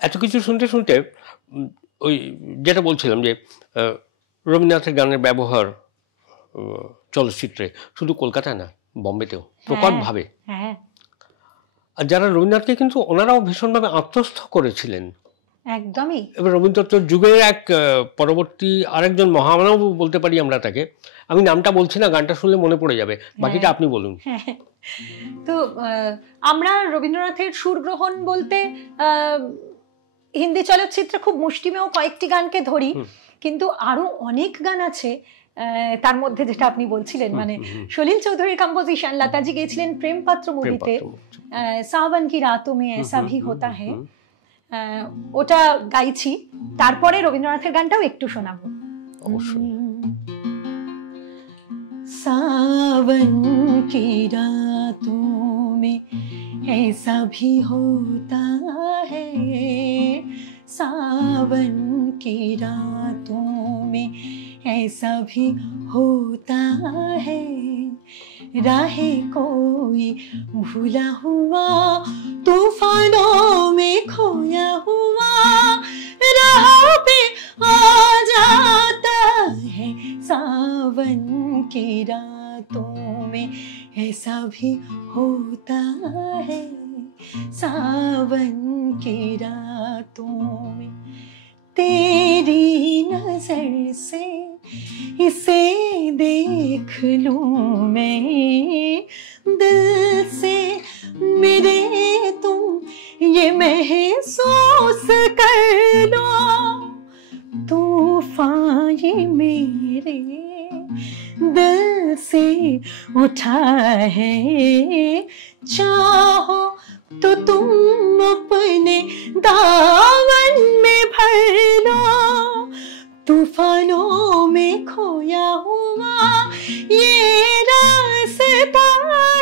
এত কিছু শুনতে শুনতে ওই যেটা বলছিলাম যে রবীন্দ্রনাথের গানের ব্যবহার চলচ্চিত্রে শুধু কলকাতায় না, বম্বেতেও প্রকটভাবে। আর যারা রবীন্দ্রনাথকে কিন্তু ওনারাও ভীষণভাবে আত্মস্থ করেছিলেন একদমই। এবার রবীন্দ্রনাথ যুগের এক পরবর্তী আরেকজন মহামানব বলতে পারি আমরা তাকে। আমি নামটা বলছি না, গানটা শুনলে মনে পড়ে যাবে, বাকিটা আপনি বলুন। তো আমরা রবীন্দ্রনাথের সুরগ্রহণ বলতে হিন্দি চলচ্চিত্রে খুব মুষ্টিমেয় কয়েকটি গানকে ধরি, কিন্তু আরো অনেক গান আছে। তার মধ্যে যেটা আপনি বলছিলেন মানে সলিল চৌধুরীর কম্পোজিশন, লতাজি গেয়েছিলেন প্রেমপত্র মুভিতে সাवन की रातों में ऐसा भी होता है, ওটা গাইছি। তারপরে রবীন্দ্রনাথের গানটাও একটু শোনাবো অবশ্যই। सावन की रातों में ऐसा भी होता है, सावन की रातों में ऐसा भी होता है, राहे कोई भूला हुआ तूफानों में खोया हुआ राह पे आ जाता है, सावन की रातों में ऐसा भी होता है, सावन की रातों में तेरी नजर से इसे देख लूं मैं, दिल से मेरे तुम ये महसूस कर लो, तूफान ये मेरे दिल से उठा है, चाहो तो तुम अपने दामन में भर लो, तूफानों में खोया हुआ ये रास्ता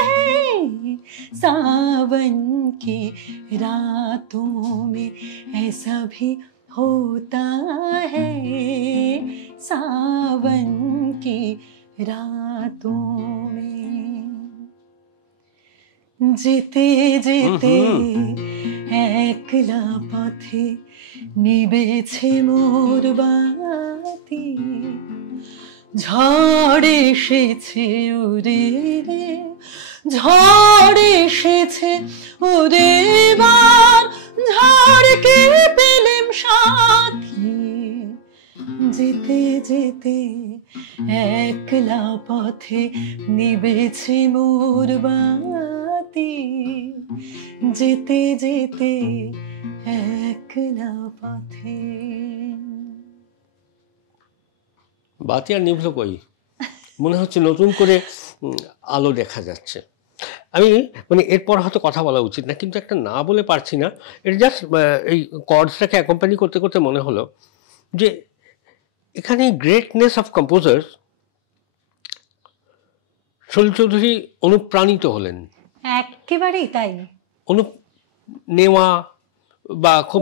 है, सावन की रातों में ऐसा भी होता है, सावन की रातों में। যেতে যেতে একলা পথে নিবেছে মোর বাতি, ঝড় এসেছে ওরে রে, ঝড় এসেছে ওরে বার, ঝড়কে পেলেম সাথী, যেতে যেতে একলা পথে নিবেছে মোর বাতি, যেতে যেতে একলা পথে। বাতি আর নিভল কই, মনে হচ্ছে নতুন করে আলো দেখা যাচ্ছে। আমি মানে এরপর হয়তো কথা বলা উচিত না, কিন্তু একটা না বলে পারছি না। এটা জাস্ট এই কর্ডসটাকে অ্যাকম্পানি করতে করতে মনে হলো যে এখানে greatness of composers Salil Chowdhury অনুপ্রাণিত হলেন, একেবারেই তাই। নেওয়া বা খুব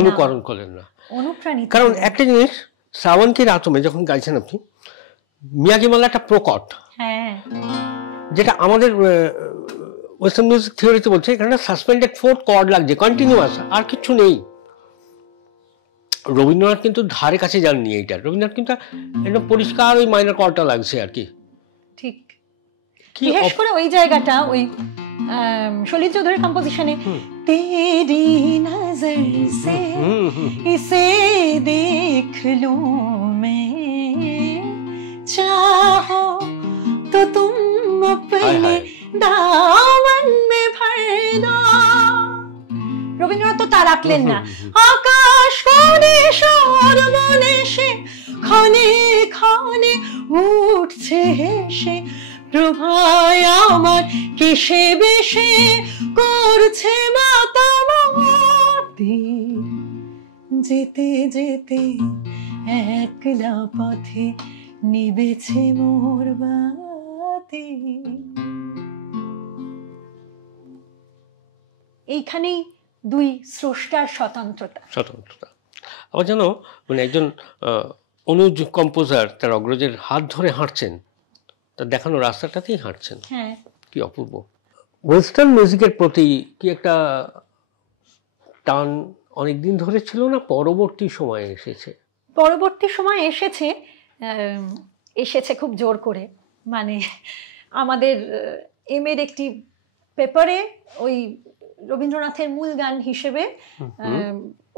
অনুকরণ করলেন না, অনুপ্রাণিত। কারণ একটা জিনিস, সাवन की रातों में যখন গাইছেন আপনি, মিয়াগিমালা একটা প্রকট, যেটা আমাদের ওয়েস্টার্ন মিউজিক থিওরিতে বলছে এখানে সাসপেন্ডেড ফোর্থ কর্ড লাগছে, কন্টিনিউয়াস, আর কিছু নেই। রবীন্দ্রনাথ কিন্তু ধারে কাছে যাননি এইটা, রবীন্দ্রনাথ কিন্তু একদম পরিষ্কার ওই মাইনর কর্ডটা লাগছে আর কি। ঠিক, বিশেষ করে ওই জায়গাটা ওই সলিল চৌধুরীর কম্পোজিশনে, তেরি নজর সে ইসে দেখ লूं मैं, चाहो तो तुम अपने दामन में भर लो। রবীন্দ্রনাথ তো তা রাখলেন না, আকাশ কোণে সর্বনে সে ক্ষণে ক্ষণে উঠছে হেসে, প্রভায় আমার কেশে বেশে করছে মাতামাতি, যেতে যেতে একলা পথে নিবেছে মোর বাতি। এইখানেই দুই স্রষ্টার স্বতন্ত্রতা। আবার যেন মানে একজন অনুজ কম্পোজার তার অগ্রজের হাত ধরে হাঁটছেন, তার দেখানো রাস্তাটাতেই হাঁটছেন। কি অপূর্ব। ওয়েস্টার্ন মিউজিকের প্রতি কি একটা টান অনেকদিন ধরে ছিল না, পরবর্তী সময়ে এসেছে? পরবর্তী সময় এসেছে, এসেছে খুব জোর করে। মানে আমাদের এমের একটি পেপারে ওই রবীন্দ্রনাথের মূল গান হিসেবে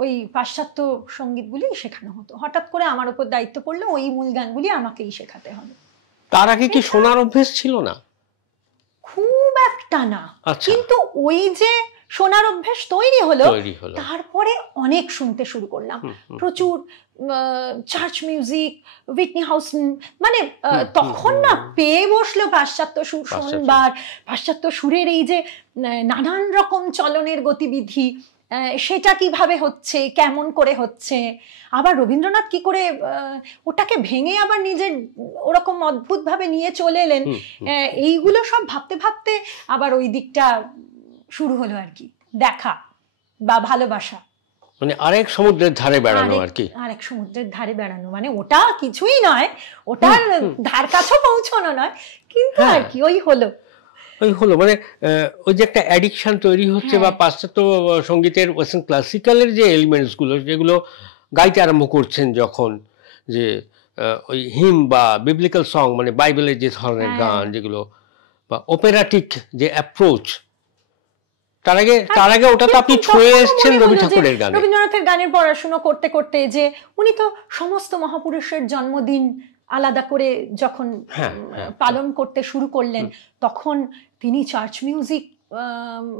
ওই পাশ্চাত্য সঙ্গীতগুলি শেখানো হতো। হঠাৎ করে আমার উপর দায়িত্ব পড়লো ওই মূল গানগুলি আমাকেই শেখাতে হবে। তার আগে কি শোনার অভ্যেস ছিল না? খুব একটা না, কিন্তু ওই যে শোনার অভ্যেস তৈরি হলো, তারপরে অনেক শুনতে শুরু করলাম, প্রচুর চার্চ মিউজিক, উইটনি হাউস্টন, মানে তখন না পেয়ে বসলো পাশ্চাত্য সুর শোনবার। পাশ্চাত্য সুরের এই যে নানান রকম চলনের গতিবিধি, সেটা কিভাবে হচ্ছে, কেমন করে হচ্ছে, আবার রবীন্দ্রনাথ কি করে ওটাকে ভেঙে আবার নিজের ওরকম অদ্ভুত ভাবে নিয়ে চলে এলেন, এইগুলো সব ভাবতে ভাবতে আবার ওই দিকটা শুরু হলো আর কি, দেখা বা ভালোবাসা। মানে আরেক সমুদ্রের ধারে বেড়ানো আর কি। আরেক সমুদ্রের ধারে বেড়ানো মানে ওটা কিছুই নয়, ওটার ধার কাছে পৌঁছানো নয়, কিন্তু আর কি ওই হলো মানে ওই যে একটা অ্যাডিকশন তৈরি হচ্ছে, বা পাশ্চাত্য সঙ্গীতের ওয়েস্টার্ন ক্লাসিক্যালের যে এলিমেন্টস গুলো যেগুলো গাইতে আরম্ভ করছেন যখন, যে ওই হিম বা বিবলিক্যাল সং, মানে বাইবেলের যে ধরনের গান যেগুলো, বা অপেরাটিক যে অ্যাপ্রোচ, তার আগে ওটা তো আপনি ছুঁয়ে এসেছেন রবি ঠাকুরের গানে। রবীন্দ্রনাথের গানের পড়াশোনা করতে করতে যে উনি তো সমস্ত মহাপুরুষের জন্মদিন আলাদা করে যখন পালন করতে শুরু করলেন, তখন তিনি চার্চ মিউজিক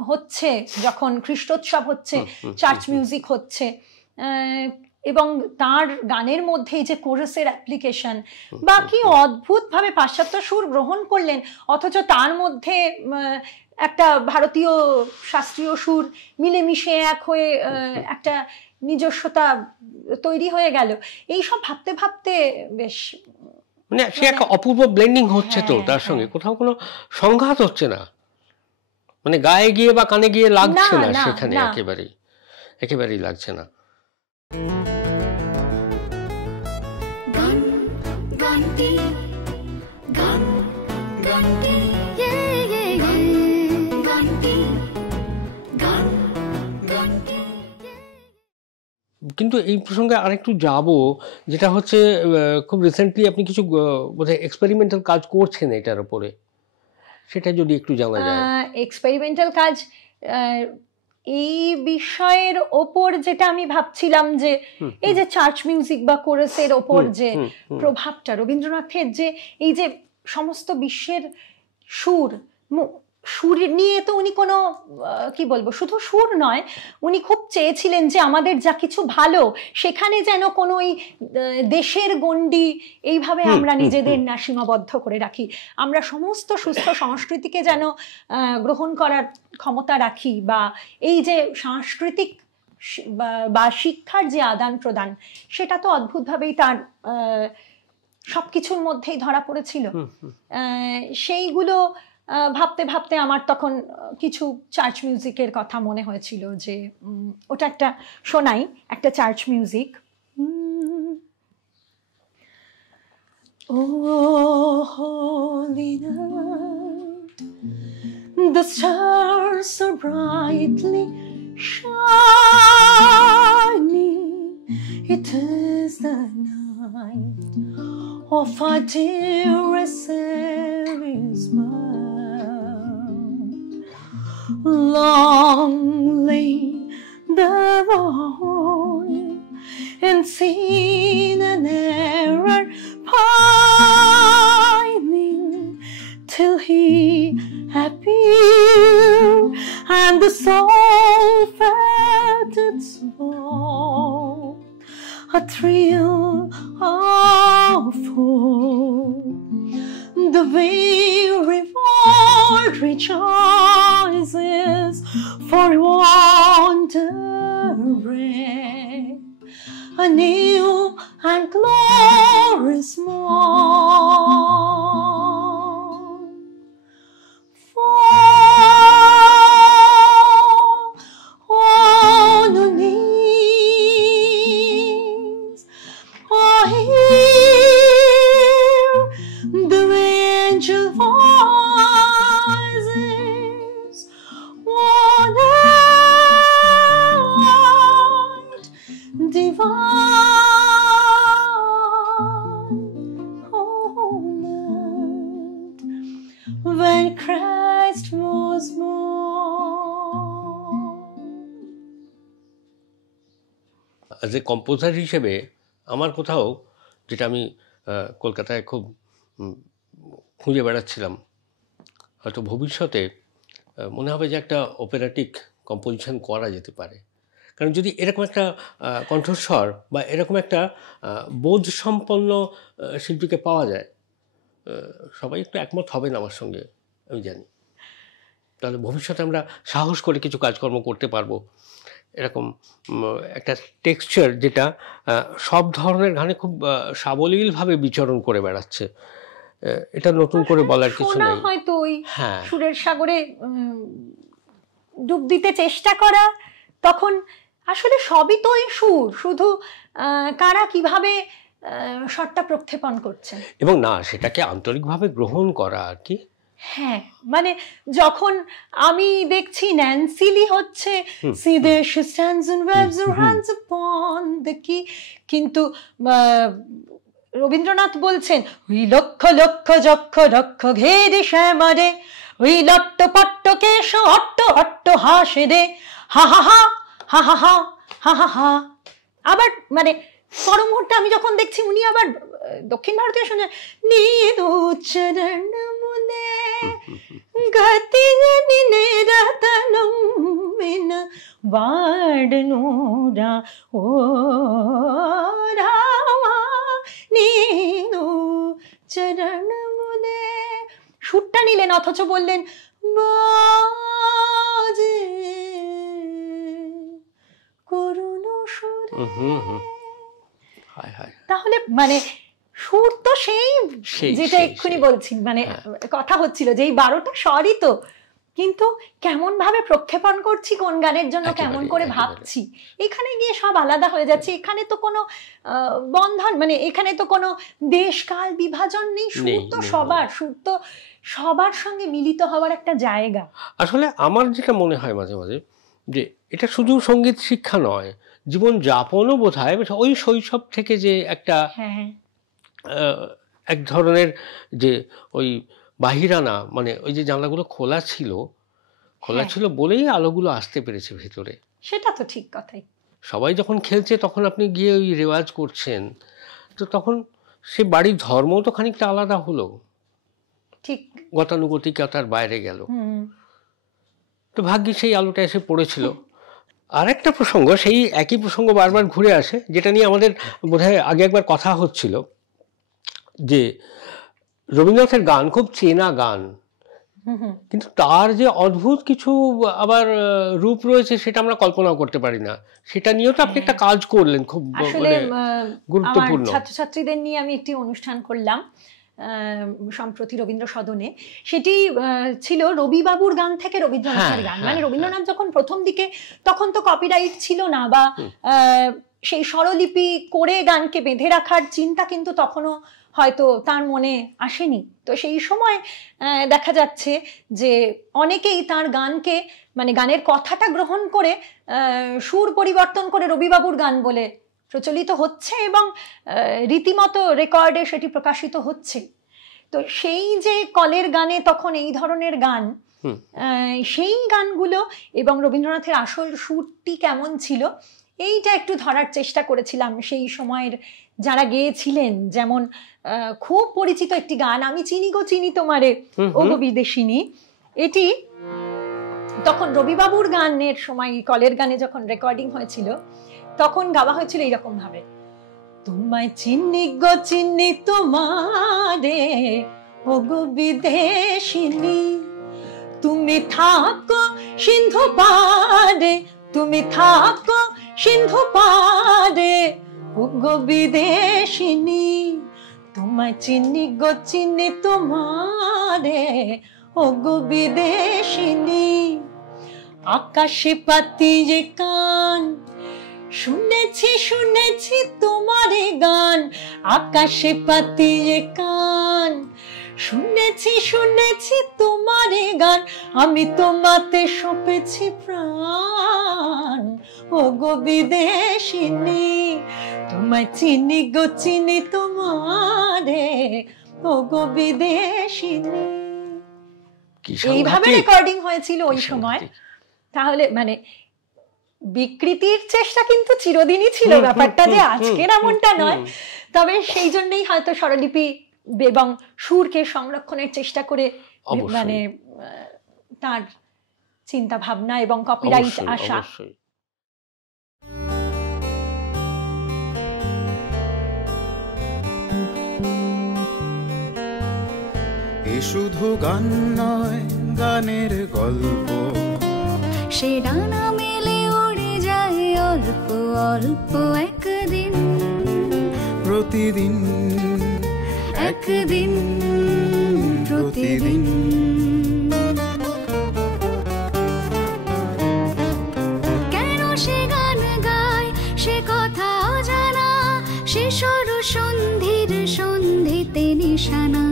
হচ্ছে, যখন খ্রিস্টোৎসব হচ্ছে চার্চ মিউজিক হচ্ছে, এবং তার গানের মধ্যে যে কোরাসের অ্যাপ্লিকেশন বা কি অদ্ভুত ভাবে পাশ্চাত্য সুর গ্রহণ করলেন, অথচ তার মধ্যে একটা ভারতীয় শাস্ত্রীয় সুর মিলেমিশে এক হয়ে একটা নিজস্বতা তৈরি হয়ে গেল। এইসব ভাবতে ভাবতে বেশ মানে সে একটা অপূর্ব ব্লেন্ডিং হচ্ছে, তো তার সঙ্গে কোথাও কোনো সংঘাত হচ্ছে না, মানে গায়ে গিয়ে বা কানে গিয়ে লাগছে না সেখানে, একেবারেই লাগছে না। কিন্তু এই প্রসঙ্গে আরেকটু যাব, যেটা হচ্ছে খুব রিসেন্টলি আপনি কিছু বোধহয় এক্সপেরিমেন্টাল কাজ করছেন এটার উপরে, সেটা যদি একটু জানা যায়। এক্সপেরিমেন্টাল কাজ এই বিষয়ের ওপর যেটা আমি ভাবছিলাম, যে এই যে চার্চ মিউজিক বা কোরাসের ওপর যে প্রভাবটা, রবীন্দ্রনাথের যে এই যে সমস্ত বিশ্বের সুর নিয়ে, তো উনি কোনো কি বলবো, শুধু সুর নয়, উনি খুব চেয়েছিলেন যে আমাদের যা কিছু ভালো সেখানে যেন কোনো ওই দেশের গণ্ডি এইভাবে আমরা নিজেদের না সীমাবদ্ধ করে রাখি, আমরা সমস্ত সুস্থ সংস্কৃতিকে যেন গ্রহণ করার ক্ষমতা রাখি, বা এই যে সাংস্কৃতিক বা শিক্ষার যে আদান প্রদান, সেটা তো অদ্ভুতভাবেই তার সবকিছুর মধ্যেই ধরা পড়েছিল। সেইগুলো ভাবতে ভাবতে আমার তখন কিছু চার্চ মিউজিকের কথা মনে হয়েছিল, যে ওটা একটা শোনাই, একটা church music. Oh, holy night, the stars are brightly shining, it is the night of our dearest Savior's birth. Long lay the boy in sin and error pining, till he appeared and the soul felt its woe, a thrill of hope. The weary world rejoices, for wandering a new and glorious morn. Fall on your knees, or hear the angel voices, one as a composer হিসেবে আমার কোথাও, যেটা আমি কলকাতায় খুব খুঁজে বেড়াচ্ছিলাম, হয়তো ভবিষ্যতে মনে হবে যে একটা অপেরাটিক কম্পোজিশন করা যেতে পারে। কারণ যদি এরকম একটা কণ্ঠস্বর বা এরকম একটা বোধসম্পন্ন শিল্পীকে পাওয়া যায়, সবাই একটু একমত হবেন আমার সঙ্গে, আমি জানি। তাহলে ভবিষ্যতে আমরা সাহস করে কিছু কাজকর্ম করতে পারবো। এরকম একটা টেক্সচার যেটা সব ধরনের গানে খুব সাবলীলভাবে বিচরণ করে বেড়াচ্ছে, এটা নতুন করে বলার কিছু নেই। হয়তো ওই সুরের সাগরে ডুব দিতে চেষ্টা করা, তখন আসলে সবই তো এই সুর, শুধু কারা কিভাবে স্বরটা প্রক্ষেপণ করছে এবং না সেটাকে আন্তরিকভাবে গ্রহণ করা আর কি। হ্যাঁ, মানে যখন আমি দেখছি ন্যান্সি লি হচ্ছে see there she stands and waves her hands upon the key, কিন্তু রবীন্দ্রনাথ বলছেন ওই লক্ষ লক্ষ যক্ষ রক্ষ ঘেরে শ্যামারে, ওই লট্ট পট্ট কেশ অট্ট অট্ট হাসে রে, হা হা হা হা হা হা হা হা হা। আবার মানে পর মুহূর্তে আমি যখন দেখছি উনি আবার দক্ষিণ ভারতীয় শুনে নীদু চরণ মুনে গতি গনি নিরতনম মিন বাড়নুরা ও রামা নীদু চরণ মুনে, সুরটা নিলেন অথচ বললেন বাজে করুণ সুরে। তাহলে মানে সুর তো সেই যেটা এক্ষুনি বলছি, মানে কথা হচ্ছিল যে এই 12টা স্বরই তো, কিন্তু কেমন ভাবে প্রক্ষেপণ করছি কোন গানের জন্য কেমন করে ভাবছি, এখানে গিয়ে সব আলাদা হয়ে যাচ্ছে। এখানে তো কোনো বন্ধন, মানে এখানে তো কোনো দেশ কাল বিভাজন নেই, সুর তো সবার, সুর তো সবার সঙ্গে মিলিত হওয়ার একটা জায়গা। আসলে আমার যেটা মনে হয় মাঝে মাঝে যে এটা শুধু সঙ্গীত শিক্ষা নয়, জীবন যাপনও বোধহয় ওই শৈশব থেকে যে একটা এক ধরনের যে ওই বাহিরানা, মানে ওই যে জানলাগুলো খোলা ছিল বলেই আলোগুলো আসতে পেরেছে ভেতরে। সেটা তো ঠিক কথাই। সবাই যখন খেলছে তখন আপনি গিয়ে ওই রেওয়াজ করছেন, তো তখন সে বাড়ির ধর্ম তো খানিকটা আলাদা হলো, ঠিক গতানুগতিকতার বাইরে গেল। তো ভাগ্যে সেই আলোটা এসে পড়েছিল। আর একটা প্রসঙ্গ, সেই একই প্রসঙ্গ বারবার ঘুরে আসে, যেটা নিয়ে আমাদের বোধহয় আগে একবার কথা হচ্ছিল, যে রবীন্দ্রনাথের গান খুব চেনা গান, কিন্তু তার যে অদ্ভুত কিছু আবার রূপ রয়েছে সেটা আমরা কল্পনাও করতে পারি না। সেটা নিয়েও তো আপনি একটা কাজ করলেন খুব গুরুত্বপূর্ণ। ছাত্রছাত্রীদের নিয়ে আমি একটি অনুষ্ঠান করলাম সম্প্রতি রবীন্দ্র সদনে, সেটি ছিল রবিবাবুর গান থেকে রবীন্দ্রনাথের গান। মানে রবীন্দ্রনাথ যখন প্রথম দিকে, তখন তো কপিরাইট ছিল না, বা সেই স্বরলিপি করে গানকে বেঁধে রাখার চিন্তা কিন্তু তখনও হয়তো তার মনে আসেনি। তো সেই সময় দেখা যাচ্ছে যে অনেকেই তার গানকে, মানে গানের কথাটা গ্রহণ করে সুর পরিবর্তন করে রবিবাবুর গান বলে প্রচলিত হচ্ছে, এবং রীতিমতো রেকর্ডে সেটি প্রকাশিত হচ্ছে। তো সেই যে কলের গানে তখন এই ধরনের গান, সেই গানগুলো এবং রবীন্দ্রনাথের আসল সুরটি কেমন ছিল, এইটা একটু ধরার চেষ্টা করেছিলাম। সেই সময়ের যারা গেয়েছিলেন, যেমন খুব পরিচিত একটি গান, আমি চিনি গো চিনি তোমারে ও গো বিদেশিনী, এটি তখন রবিবাবুর গানের সময় কলের গানে যখন রেকর্ডিং হয়েছিল তখন গাওয়া হয়েছিল এইরকম ভাবে, তোমায় চিনি গো চিনি তোমারে ও গো বিদেশিনী, তুমি থাকো সিন্ধু পারে, তুমি থাকো সিন্ধু পারে ও গো বিদেশিনী, তোমায় চিনি গো চিনি তোমারে ও গো বিদেশিনী, আকাশে পাতিয়ে কান শুনেছি শুনেছি তোমারে গান, আকাশে পাতিয়ে কান শুনেছি শুনেছি তোমারে গান, আমি তোমাতে সঁপেছি প্রাণ ও গো বিদেশিনী, তোমায় চিনি গো চিনি তোমারে ও গো বিদেশিনী। এইভাবে রেকর্ডিং হয়েছিল ওই সময়। তাহলে মানে বিকৃতির চেষ্টা কিন্তু চিরদিনই ছিল, ব্যাপারটা যে আজকের এমনটা নয়। তবে সেই জন্যই হয়তো স্বরলিপি এবং সুরকে সংরক্ষণের চেষ্টা করে মানে তার চিন্তা ভাবনা এবং কপিরাইট আসা। এ শুধু গান নয়, গানের গল্প, সে ডানা মেলে উড়ে যায় অল্প অল্প একদিন, প্রতিদিন একদিন প্রতিদিন। কেন সে গান গায় সে কথা অজানা, সে স্বর সন্ধির সন্ধিতে নিশানা।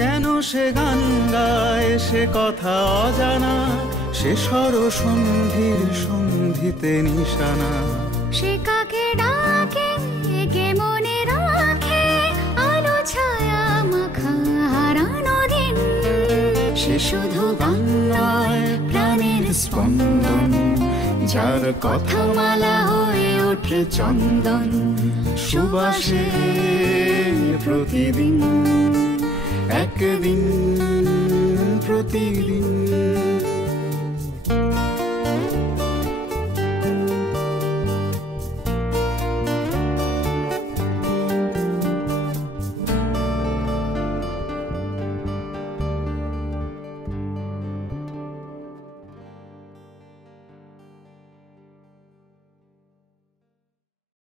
কেন সে গান গায় সে কথা অজানা, সে স্বর সন্ধির সন্ধিতে নিশানা। সে কাকে ডাকে কে মনে রাখে, আলো ছায়া মাখা হারানো দিন। সে শুধু গান নয়, প্রাণের স্পন্দন, যার কথা মালা হয়ে ওঠে চন্দন সুবাসে প্রতিদিন, একদিন প্রতিদিন।